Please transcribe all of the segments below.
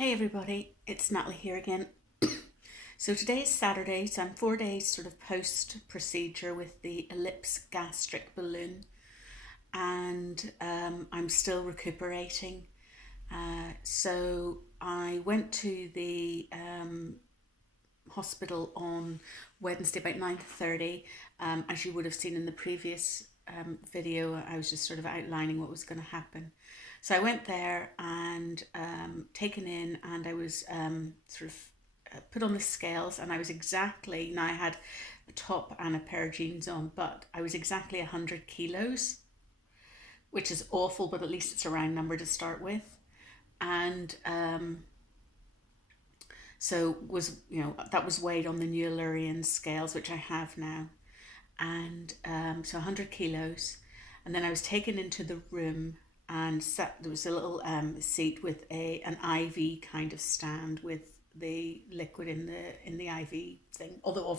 Hey everybody, it's Natalie here again. So today is Saturday, so I'm 4 days sort of post-procedure with the Elipse Gastric Balloon, and I'm still recuperating. So I went to the hospital on Wednesday about 9:30. As you would have seen in the previous video, I was just sort of outlining what was going to happen. So I went there and taken in, and I was sort of put on the scales, and I was exactly, now I had a top and a pair of jeans on, but I was exactly 100 kilos, which is awful, but at least it's a round number to start with. And so was, that was weighed on the new Illyrian scales, which I have now. And so 100 kilos. And then I was taken into the room and there was a little seat with an IV kind of stand with the liquid in the IV thing. Although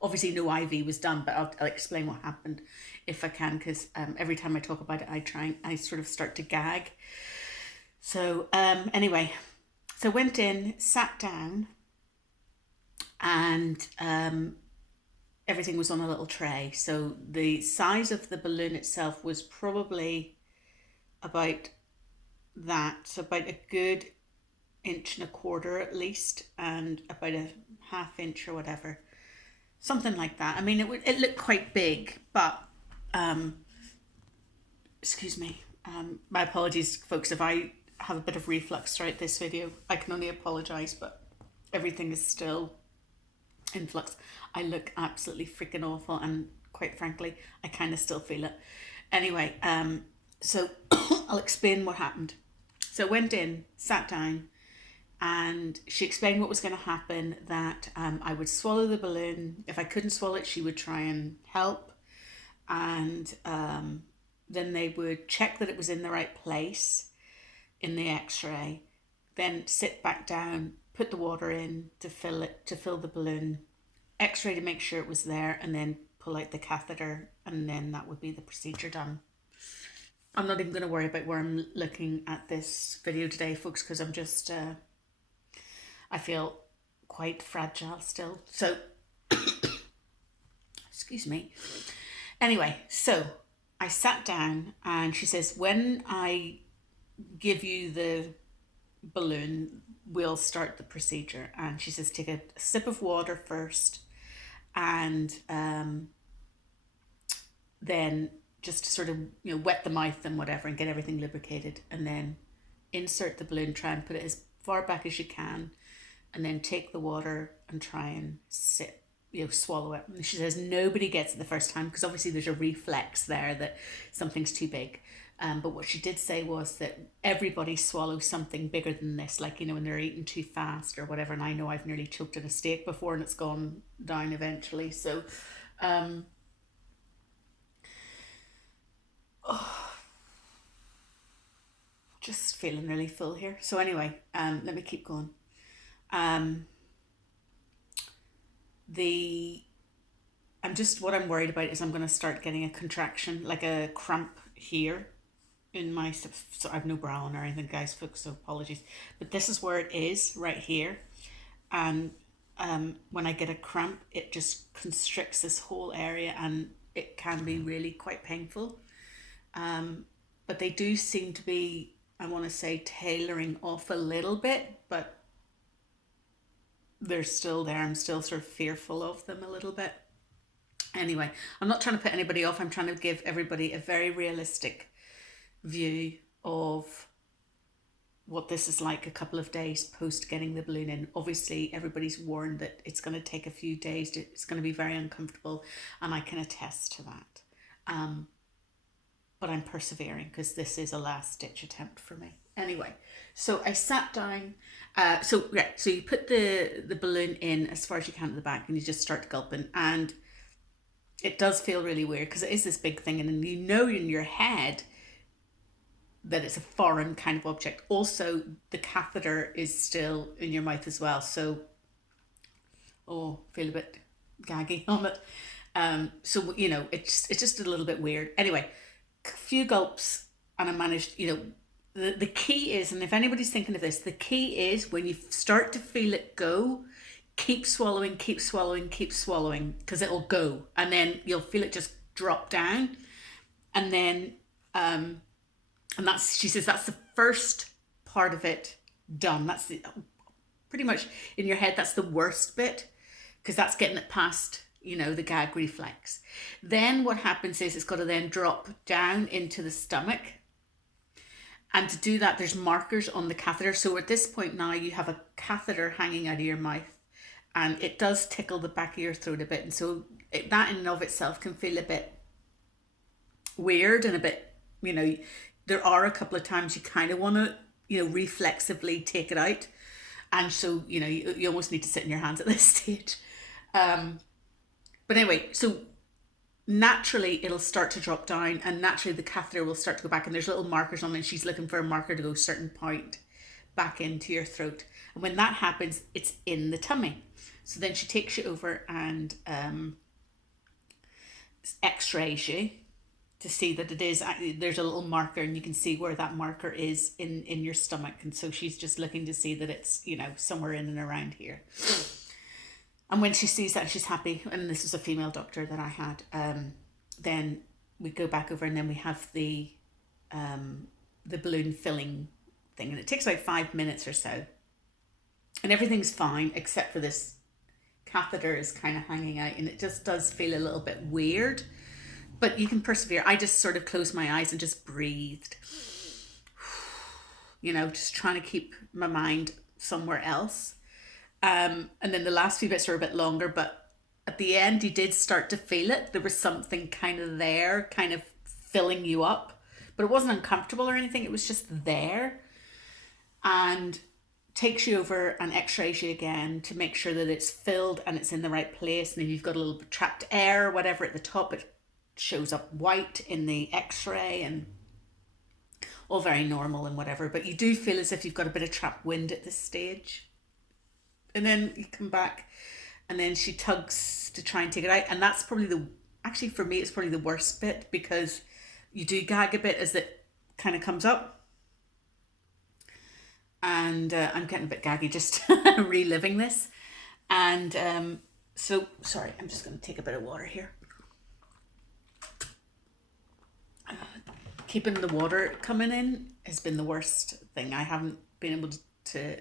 obviously no IV was done, but I'll explain what happened if I can, because every time I talk about it, I sort of start to gag. So anyway, so went in, sat down, and everything was on a little tray. So the size of the balloon itself was probably about that, so about a good 1.25 inches at least, and about a 1/2 inch or whatever, something like that. I mean, it looked quite big, but excuse me, my apologies, folks, if I have a bit of reflux throughout this video. I can only apologize, but everything is still in flux. I look absolutely freaking awful, and quite frankly, I kind of still feel it. Anyway, so I'll explain what happened. So I went in, sat down, and she explained what was going to happen, that I would swallow the balloon. If I couldn't swallow it, she would try and help. And then they would check that it was in the right place in the x-ray, then sit back down, put the water in to fill the balloon, x-ray to make sure it was there, and then pull out the catheter, and then that would be the procedure done. I'm not even going to worry about where I'm looking at this video today, folks, because I'm just I feel quite fragile still, so excuse me. Anyway, so I sat down, and she says, when I give you the balloon, we'll start the procedure. And she says, take a sip of water first, and then just sort of wet the mouth and whatever, and get everything lubricated, and then insert the balloon, try and put it as far back as you can, and then take the water and try and swallow it. And she says nobody gets it the first time, because obviously there's a reflex there that something's too big. But what she did say was that everybody swallows something bigger than this, like, when they're eating too fast or whatever. And I know I've nearly choked on a steak before, and it's gone down eventually. So, just feeling really full here. So anyway, let me keep going. What I'm worried about is I'm going to start getting a contraction, like a cramp here in my, so I have no bra on or anything, guys, folks, so apologies, but this is where it is, right here. And when I get a cramp, it just constricts this whole area, and it can be really quite painful. But they do seem to be, I want to say, tailoring off a little bit, but they're still there. I'm still sort of fearful of them a little bit. Anyway, I'm not trying to put anybody off. I'm trying to give everybody a very realistic view of what this is like a couple of days post getting the balloon in. Obviously, everybody's warned that it's going to take a few days. It's going to be very uncomfortable, and I can attest to that. But I'm persevering, because this is a last-ditch attempt for me. Anyway, so I sat down. So you put the balloon in as far as you can at the back, and you just start gulping. And it does feel really weird, because it is this big thing, and then in your head that it's a foreign kind of object. Also, the catheter is still in your mouth as well. So, feel a bit gaggy on it. So, it's just a little bit weird. Anyway, a few gulps, and I managed, the key is, and if anybody's thinking of this, the key is when you start to feel it go, keep swallowing, keep swallowing, keep swallowing, because it'll go, and then you'll feel it just drop down, and then and that's, she says, that's the first part of it done. That's the, pretty much in your head, that's the worst bit, because that's getting it past, you know, the gag reflex. Then what happens is it's got to then drop down into the stomach. And to do that, there's markers on the catheter. So at this point now, you have a catheter hanging out of your mouth, and it does tickle the back of your throat a bit. And so that in and of itself can feel a bit weird and a bit, you know, there are a couple of times you kind of want to, you know, reflexively take it out. And so, you know, you almost need to sit in your hands at this stage. But anyway, so naturally it'll start to drop down, and naturally the catheter will start to go back, and there's little markers on it, and she's looking for a marker to go a certain point back into your throat. And when that happens, it's in the tummy. So then she takes you over and x-rays you to see that it is, there's a little marker, and you can see where that marker is in your stomach. And so she's just looking to see that it's, you know, somewhere in and around here. And when she sees that, she's happy, and this is a female doctor that I had, then we go back over, and then we have the balloon filling thing, and it takes about 5 minutes or so, and everything's fine except for this catheter is kind of hanging out, and it just does feel a little bit weird, but you can persevere. I just sort of closed my eyes and just breathed, you know, just trying to keep my mind somewhere else. And then the last few bits were a bit longer, but at the end you did start to feel it. There was something kind of there, kind of filling you up, but it wasn't uncomfortable or anything. It was just there, and takes you over and x-rays you again to make sure that it's filled and it's in the right place. And if you've got a little bit trapped air or whatever at the top, it shows up white in the x-ray, and all very normal and whatever. But you do feel as if you've got a bit of trapped wind at this stage. And then you come back, and then she tugs to try and take it out. And that's probably actually for me, it's probably the worst bit, because you do gag a bit as it kind of comes up. And I'm getting a bit gaggy just reliving this. And so, sorry, I'm just going to take a bit of water here. Keeping the water coming in has been the worst thing. I haven't been able to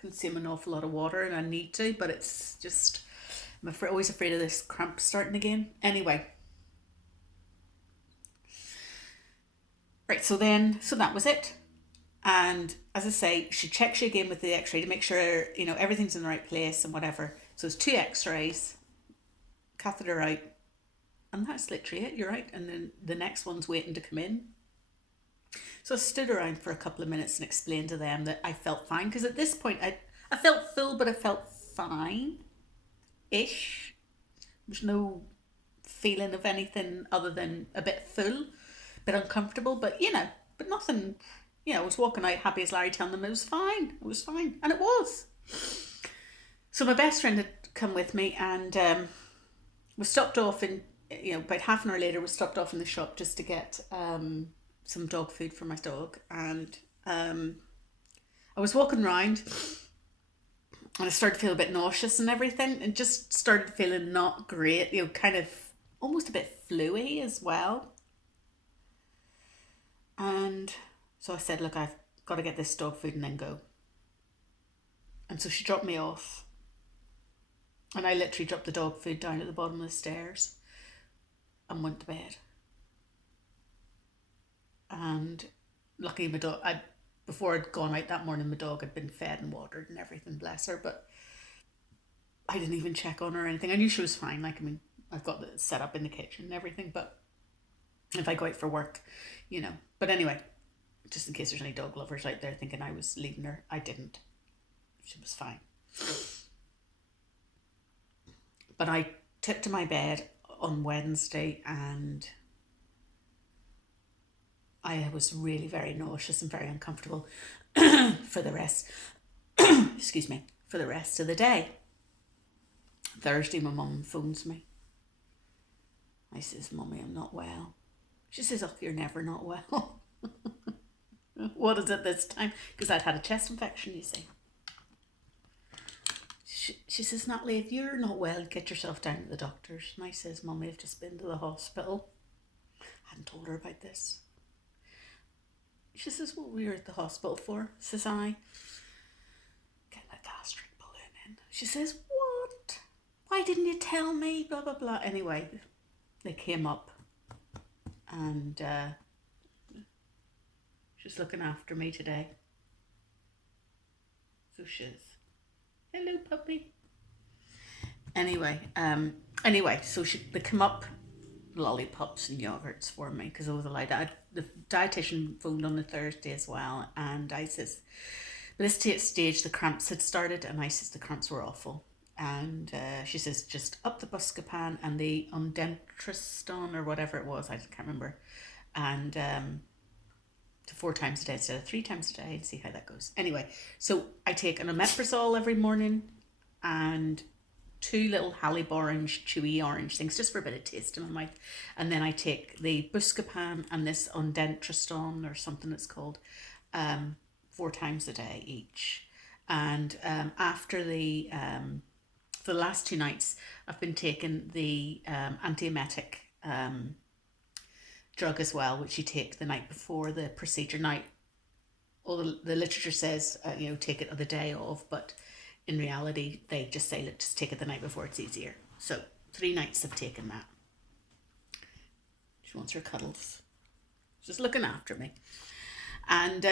consume an awful lot of water, and I need to, but it's just, I'm always afraid of this cramp starting again. Anyway, right, so that was it. And as I say, she checks you again with the x-ray to make sure, you know, everything's in the right place and whatever. So it's 2 x-rays, catheter out, and that's literally it. You're right. And then the next one's waiting to come in. So I stood around for a couple of minutes and explained to them that I felt fine, because at this point I felt full, but I felt fine-ish. There's no feeling of anything other than a bit full, a bit uncomfortable, but you know, but nothing, you know, I was walking out happy as Larry, telling them it was fine, and it was. So my best friend had come with me, and we stopped off in, you know, about half an hour later, we stopped off in the shop just to get some dog food for my dog. And I was walking around, and I started to feel a bit nauseous and everything, and just started feeling not great, you know, kind of almost a bit flu-y as well. And so I said, look, I've got to get this dog food and then go. And so she dropped me off, and I literally dropped the dog food down at the bottom of the stairs and went to bed. And luckily my dog, before I'd gone out that morning, my dog had been fed and watered and everything, bless her, but I didn't even check on her or anything. I knew she was fine. Like, I mean, I've got it set up in the kitchen and everything, but if I go out for work, you know. But anyway, just in case there's any dog lovers out there thinking I was leaving her, I didn't. She was fine. But I took to my bed on Wednesday, and I was really very nauseous and very uncomfortable for the rest, excuse me, for the rest of the day. Thursday, my mum phones me. I says, Mummy, I'm not well. She says, oh, you're never not well. What is it this time? Because I'd had a chest infection, you see. She says, Natalie, if you're not well, get yourself down to the doctors. And I says, Mummy, I've just been to the hospital. I hadn't told her about this. She says, what were you at the hospital for? Says I, getting a gastric balloon in. She says, what? Why didn't you tell me? Blah, blah, blah. Anyway, they came up and she's looking after me today. So she's, hello puppy. Anyway, so they come up, lollipops and yogurts for me because I was allowed. The dietitian phoned on the Thursday as well, and I says, by this stage the cramps had started, and I says the cramps were awful, and she says just up the Buscopan and the Ondentraston or whatever it was, I can't remember, and to 4 times a day instead of 3 times a day, and see how that goes. Anyway, so I take an omeprazole every morning and 2 little Halib orange, chewy orange things, just for a bit of taste in my mouth. And then I take the Buscopan and this Ondentraston or something it's called, 4 times a day each. And after for the last 2 nights, I've been taking the antiemetic drug as well, which you take the night before the procedure. Now, all the literature says, take it on the day of, but in reality, they just say, let's just take it the night before, it's easier. So 3 nights I've taken that. She wants her cuddles. She's looking after me. And,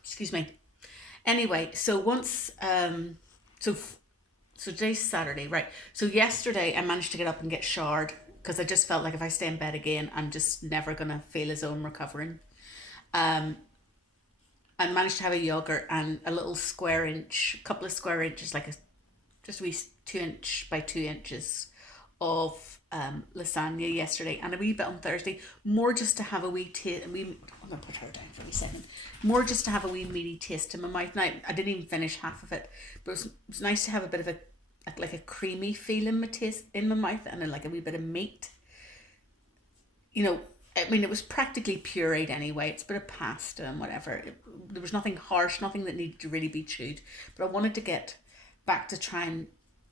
excuse me. Anyway, so once, so today's Saturday, right? So yesterday I managed to get up and get showered because I just felt like if I stay in bed again, I'm just never going to feel as though I'm recovering. I managed to have a yogurt and a little couple of square inches, like just a wee 2 inch by 2 inches of lasagna yesterday, and a wee bit on Thursday, more just to have a wee taste. I'm going to put her down for a wee second. More just to have a wee meaty taste in my mouth. Now, I didn't even finish half of it, but it was nice to have a bit of a creamy feeling in my mouth, and then like a wee bit of meat. I mean, it was practically pureed anyway. It's a bit of pasta and whatever. There was nothing harsh, nothing that needed to really be chewed. But I wanted to get back to try and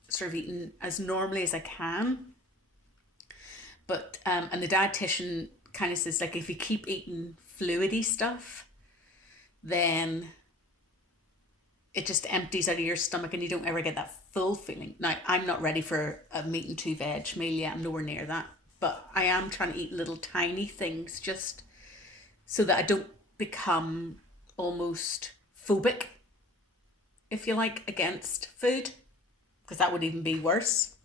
sort of eating as normally as I can. But, and the dietitian kind of says, like, if you keep eating fluidy stuff, then it just empties out of your stomach and you don't ever get that full feeling. Now, I'm not ready for a meat and 2 veg meal yet. I'm nowhere near that. But I am trying to eat little tiny things just so that I don't become almost phobic, if you like, against food, because that would even be worse.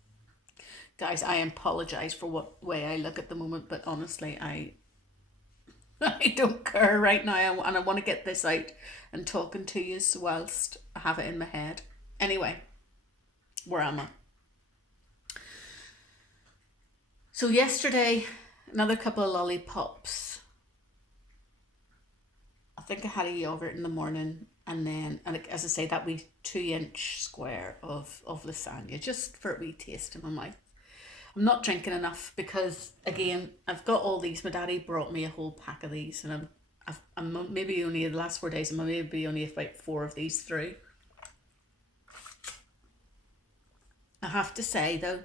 Guys, I apologise for what way I look at the moment, but honestly, I don't care right now, and I want to get this out and talking to you whilst I have it in my head. Anyway, where am I? So yesterday, another couple of lollipops. I think I had a yogurt in the morning, and then, and as I say, that wee 2 inch square of lasagna, just for a wee taste in my mouth. I'm not drinking enough because, again, I've got all these. My daddy brought me a whole pack of these, and I'm maybe only the last 4 days, I'm maybe only about 4 of these through. I have to say though,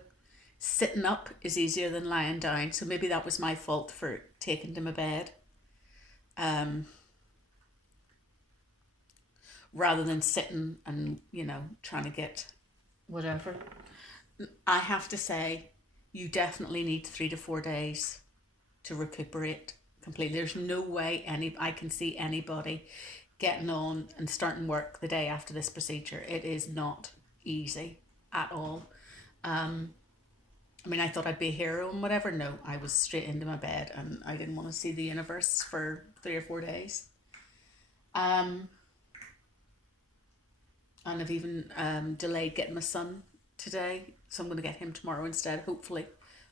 sitting up is easier than lying down, so maybe that was my fault for taking to my bed, rather than sitting and trying to get whatever. I have to say, you definitely need 3 to 4 days to recuperate completely. There's no way I can see anybody getting on and starting work the day after this procedure. It is not easy at all. I mean, I thought I'd be a hero and whatever. No, I was straight into my bed and I didn't want to see the universe for 3 or 4 days. And I've even delayed getting my son today, so I'm going to get him tomorrow instead. Hopefully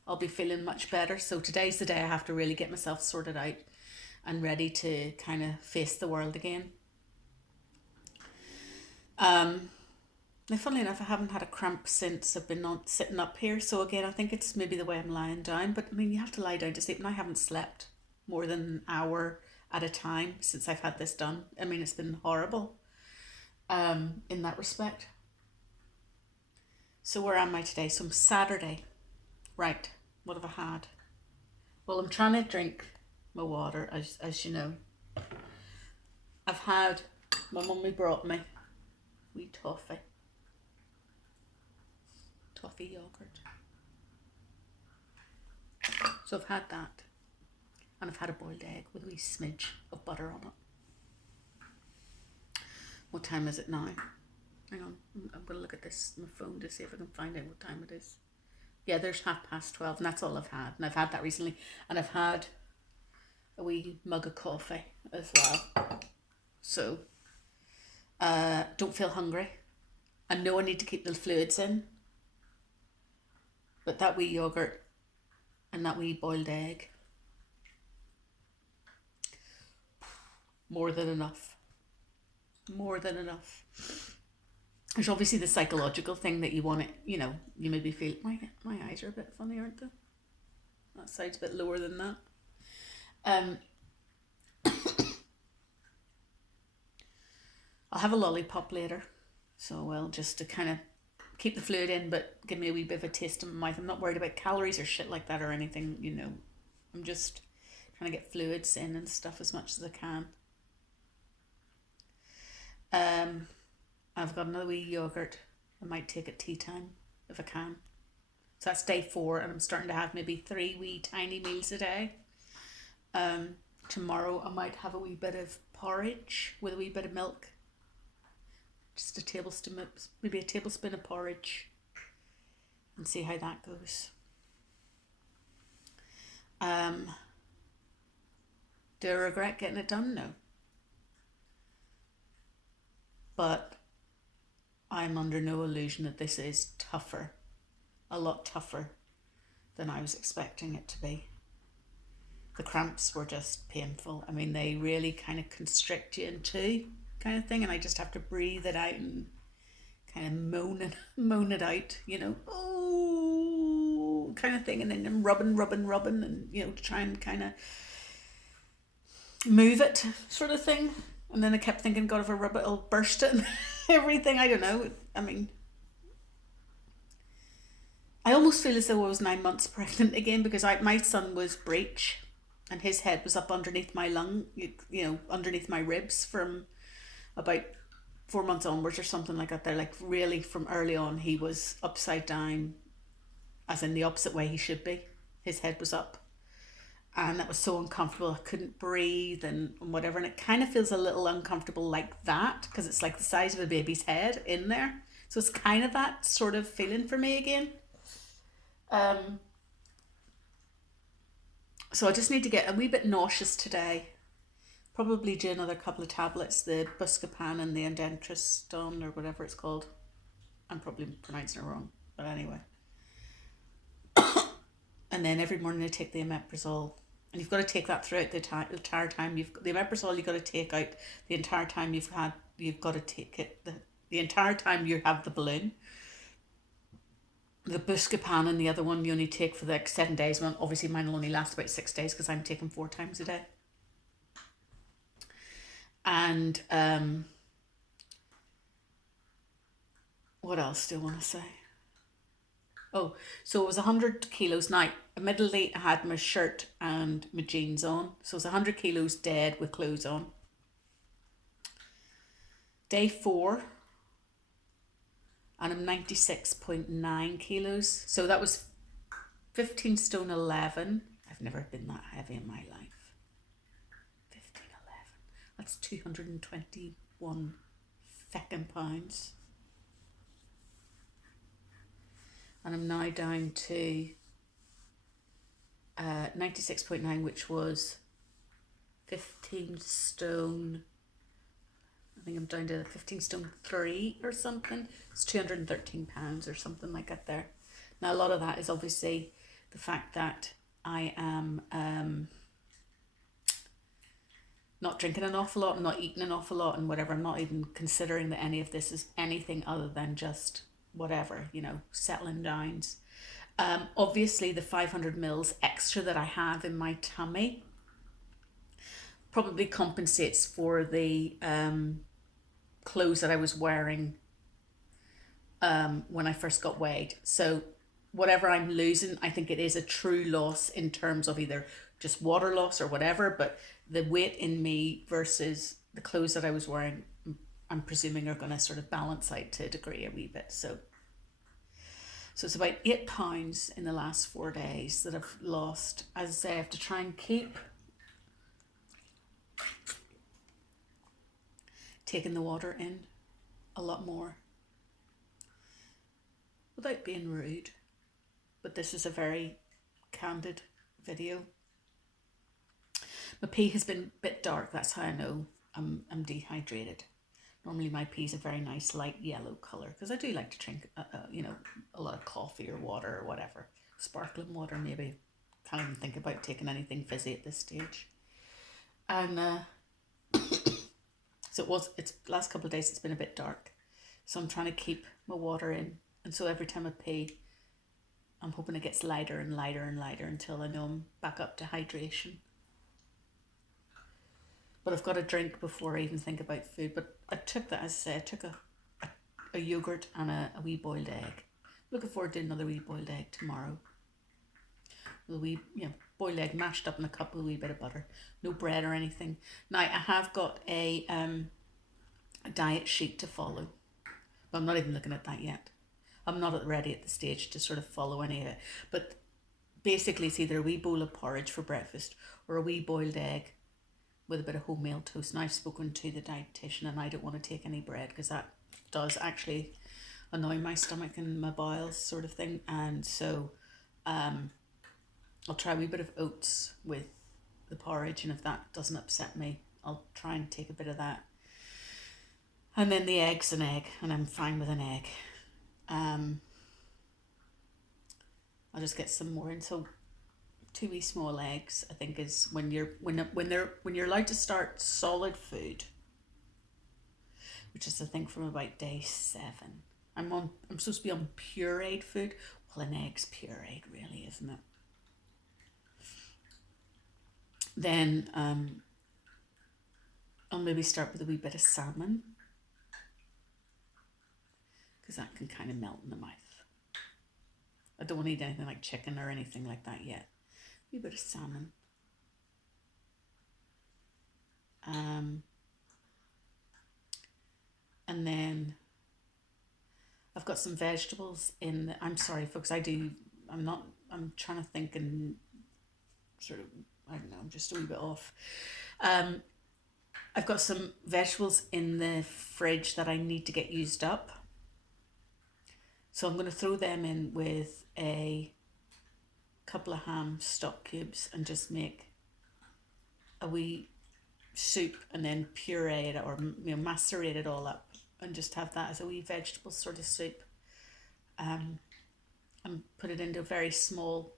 I'll be feeling much better. So today's the day I have to really get myself sorted out and ready to kind of face the world again. Now, funnily enough, I haven't had a cramp since I've been sitting up here. So again, I think it's maybe the way I'm lying down. But I mean, you have to lie down to sleep, and I haven't slept more than an at a time since I've had this done. I mean, it's been horrible in that respect. So where am I today? So I'm Saturday. Right, what have I had? Well, I'm trying to drink my water, as you know. I've had, my mummy brought me wee toffee yogurt. So I've had that, and I've had a boiled egg with a wee smidge of butter on it. What time is it now? Hang on, I'm going to look at this on my phone to see if I can find out what time it is. Yeah, there's 12:30, and that's all I've had. And I've had that recently, and I've had a wee mug of coffee as well. So, don't feel hungry. I know I need to keep the fluids in, but that wee yogurt and that wee boiled egg, more than enough. More than enough. There's obviously the psychological thing that you want it, you know, you maybe feel, my eyes are a bit funny, aren't they? That side's a bit lower than that. I'll have a lollipop later, so well, just to kind of keep the fluid in, but give me a wee bit of a taste in my mouth. I'm not worried about calories or shit like that or anything, you know. I'm just trying to get fluids in and stuff as much as I can. I've got another wee yogurt. I might take at tea time if I can. So that's day 4, and I'm starting to have maybe 3 wee tiny meals a day. Tomorrow I might have a wee bit of porridge with a wee bit of milk. Just a tablespoon, maybe a tablespoon of porridge, and see how that goes. Do I regret getting it done? No. But I'm under no illusion that this is tougher, a lot tougher than I was expecting it to be. The cramps were just painful. I mean, they really kind of constrict you in two, kind of thing, and I just have to breathe it out and kind of moan it out, you know, oh, kind of thing, and then I'm rubbing, and, you know, to try and kind of move it, sort of thing. And then I kept thinking, God, if I rub it, it'll burst it and everything. I don't know. I mean, I almost feel as though I was 9 months pregnant again, because my son was breech, and his head was up underneath my lung, you know, underneath my ribs from about 4 months onwards or something like that. They're like, really, from early on, he was upside down, as in the opposite way he should be. His head was up. And that was so uncomfortable. I couldn't breathe and whatever. And it kind of feels a little uncomfortable like that, because it's like the size of a baby's head in there. So it's kind of that sort of feeling for me again. So I just need to get a wee bit nauseous today. Probably do another couple of tablets, the Buscopan and the Endentriston or whatever it's called. I'm probably pronouncing it wrong, but anyway. And then every morning I take the omeprazole. And you've got to take that throughout the entire time. The omeprazole you've got to take out the entire time you've got to take it the entire time you have the balloon. The Buscopan and the other one you only take for like 7 days. Well, obviously mine will only last about 6 days because I'm taking 4 times a day. And what else do I want to say? Oh, so it was 100 kilos. Now, admittedly, I had my shirt and my jeans on. So it was 100 kilos dead with clothes on. Day 4, and I'm 96.9 kilos. So that was 15 stone 11. I've never been that heavy in my life. 15, 11. That's 221 feckin' pounds. And I'm now down to 96.9, which was 15 stone. I think I'm down to 15 stone 3 or something. It's 213 pounds or something like that there. Now, a lot of that is obviously the fact that I am not drinking an awful lot, I'm not eating an awful lot and whatever. I'm not even considering that any of this is anything other than just whatever, you know, settling downs. Obviously the 500 mils extra that I have in my tummy probably compensates for the clothes that I was wearing when I first got weighed. So whatever I'm losing, I think it is a true loss in terms of either just water loss or whatever, but the weight in me versus the clothes that I was wearing, I'm presuming are going to sort of balance out to a degree a wee bit. So it's about 8 pounds in the last 4 days that I've lost. As I say, I have to try and keep taking the water in a lot more without being rude. But this is a very candid video. My pee has been a bit dark. That's how I know I'm dehydrated. Normally my pee is a very nice light yellow colour because I do like to drink, a lot of coffee or water or whatever. Sparkling water maybe. Can't even think about taking anything fizzy at this stage. And so it's last couple of days it's been a bit dark. So I'm trying to keep my water in. And so every time I pee, I'm hoping it gets lighter and lighter and lighter until I know I'm back up to hydration. But I've got a drink before I even think about food. But I took that, as I say, I took a yogurt and a wee boiled egg. Looking forward to another wee boiled egg tomorrow. With a wee, boiled egg mashed up in a cup with a wee bit of butter. No bread or anything. Now, I have got a diet sheet to follow. But I'm not even looking at that yet. I'm not ready at the stage to sort of follow any of it. But basically it's either a wee bowl of porridge for breakfast or a wee boiled egg with a bit of wholemeal toast. And I've spoken to the dietitian and I don't want to take any bread because that does actually annoy my stomach and my bowels sort of thing. And so I'll try a wee bit of oats with the porridge, and if that doesn't upset me, I'll try and take a bit of that. And then the egg's an egg, and I'm fine with an egg. I'll just get some more in. So 2 wee small eggs, I think, is when you're allowed to start solid food, which is I think from about day 7. I'm supposed to be on pureed food. Well, an egg's pureed, really, isn't it? Then I'll maybe start with a wee bit of salmon because that can kind of melt in the mouth. I don't want to eat anything like chicken or anything like that yet. A wee bit of salmon. And then I've got some vegetables in I'm sorry folks, I'm trying to think and sort of, I don't know, I'm just a wee bit off. I've got some vegetables in the fridge that I need to get used up. So I'm going to throw them in with a couple of ham stock cubes and just make a wee soup and then puree it or macerate it all up and just have that as a wee vegetable sort of soup. And put it into a very small,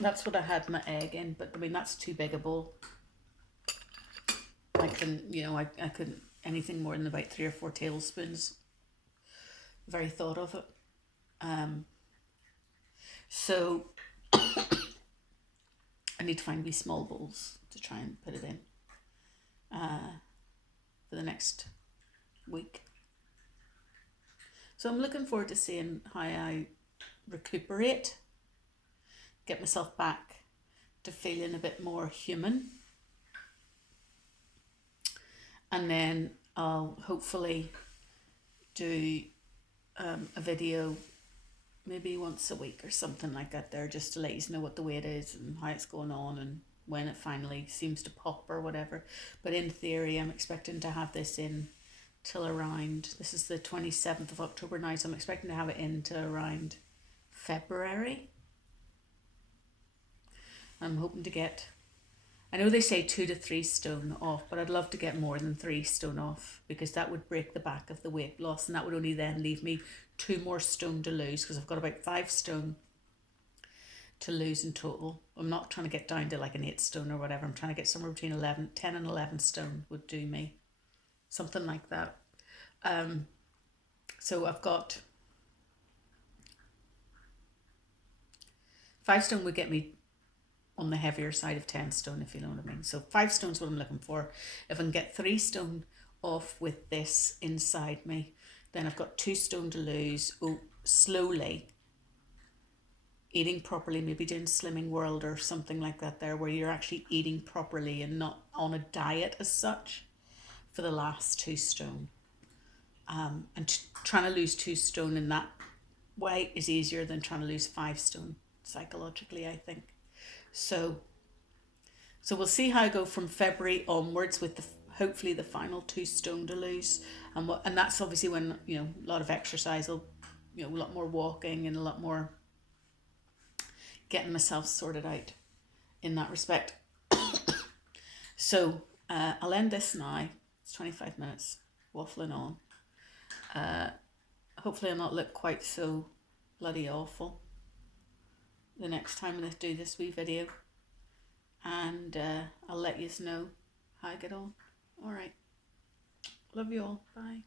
that's what I had my egg in, but that's too big a bowl. I couldn't anything more than about 3 or 4 tablespoons. Very thought of it. So I need to find wee small bowls to try and put it in for the next week. So I'm looking forward to seeing how I recuperate, get myself back to feeling a bit more human. And then I'll hopefully do a video maybe once a week or something like that there, just to let you know what the weight is and how it's going on and when it finally seems to pop or whatever. But in theory, I'm expecting to have this in till around, this is the 27th of October now, so I'm expecting to have it in till around February. I'm hoping to get, I know they say 2 to 3 stone off, but I'd love to get more than 3 stone off because that would break the back of the weight loss, and that would only then leave me 2 more stone to lose because I've got about 5 stone to lose in total. I'm not trying to get down to like an 8 stone or whatever. I'm trying to get somewhere between 10 and 11 stone would do me. Something like that. So I've got 5 stone would get me on the heavier side of 10 stone, if you know what I mean. So 5 stone's what I'm looking for. If I can get 3 stone off with this inside me, then I've got 2 stone to lose. Oh, slowly eating properly, maybe doing Slimming World or something like that there, where you're actually eating properly and not on a diet as such for the last 2 stone. And trying to lose 2 stone in that way is easier than trying to lose 5 stone psychologically, I think. So we'll see how I go from February onwards with hopefully the final 2 stone to lose, and that's obviously when, you know, a lot of exercise, a lot more walking and a lot more getting myself sorted out in that respect. So I'll end this now. It's 25 minutes waffling on. Hopefully I'll not look quite so bloody awful the next time I do this wee video, and I'll let you know how I get on. All right, love you all, bye.